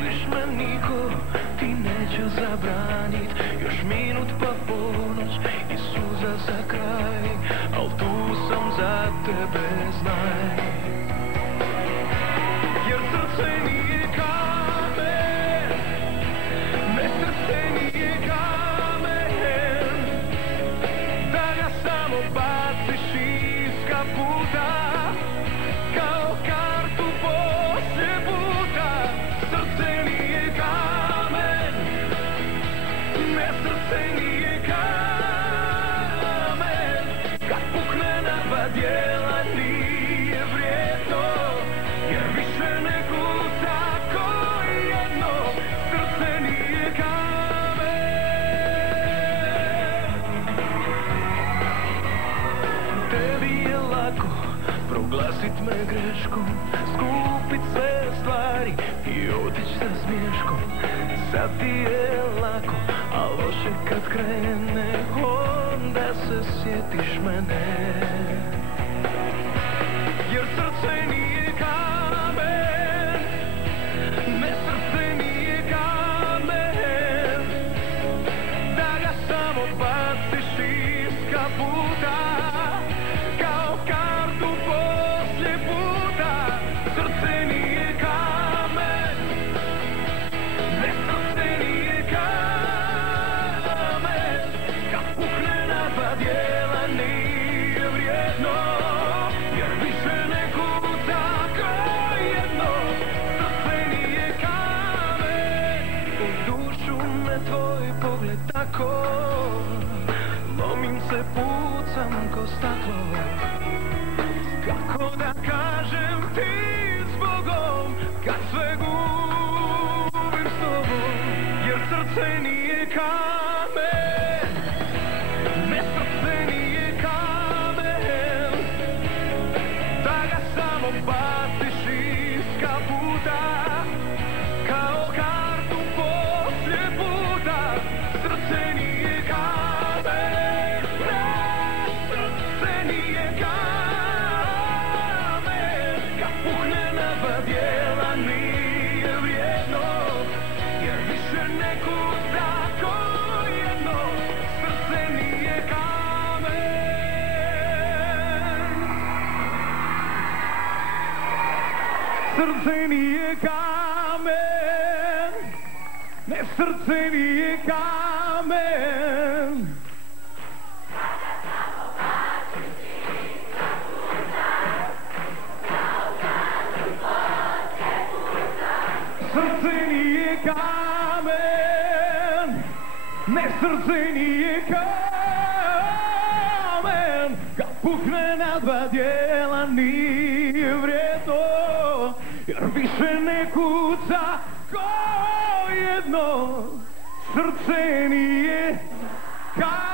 voliš me niko ti neće zabranit. Još minut pa ponoć i suza za kraj, al tu sam za tebe, znaj. Jer srce nije kamen, ne, srce nije kamen, da ga samo baciš iz kaputa kao kartu poslije puta. Srce nije kamen, ne, srce nije kamen, kad pukne na dva dijela nije vrijedno, jer više ne kuca ko jedno. Srce nije kamen. Tebi je lako proglasit me greškom, skupit sve stvari i otić sa smiješkom. Sad ti je lako, a loše kad krene, onda se sjetiš mene. Jer srce nije kamen, ne, srce nije kamen, da ga samo baciš iz kaputa kao kartu poslije puta. Srce nije kamen, ne, srce nije kamen, kad pukne na dva dijela nije vrijedno, jer više ne kuca ko jedno. Srce nije kamen, u dušu me tvoj pogled tako, lomim se, pucam ko staklo. Kako da kažem ti zbogom, kad sve gubim s tobom. Jer srce nije kamen, ne, srce nije kamen, da ga samo baciš iz kaputa kao kartu poslije puta. Srce nije kamen, ne, srce nije kamen, kad pukne na dva dijela nije vrijedno, jer više ne kuca ko jedno. Srce nije kamen, srce nije kamen, ne, srce nije kamen. Srce nije kamen, ne, srce nije kamen, kad pukne na dva dijela nije vrijedno, jer više ne kuca ko jedno. Srce nije kamen.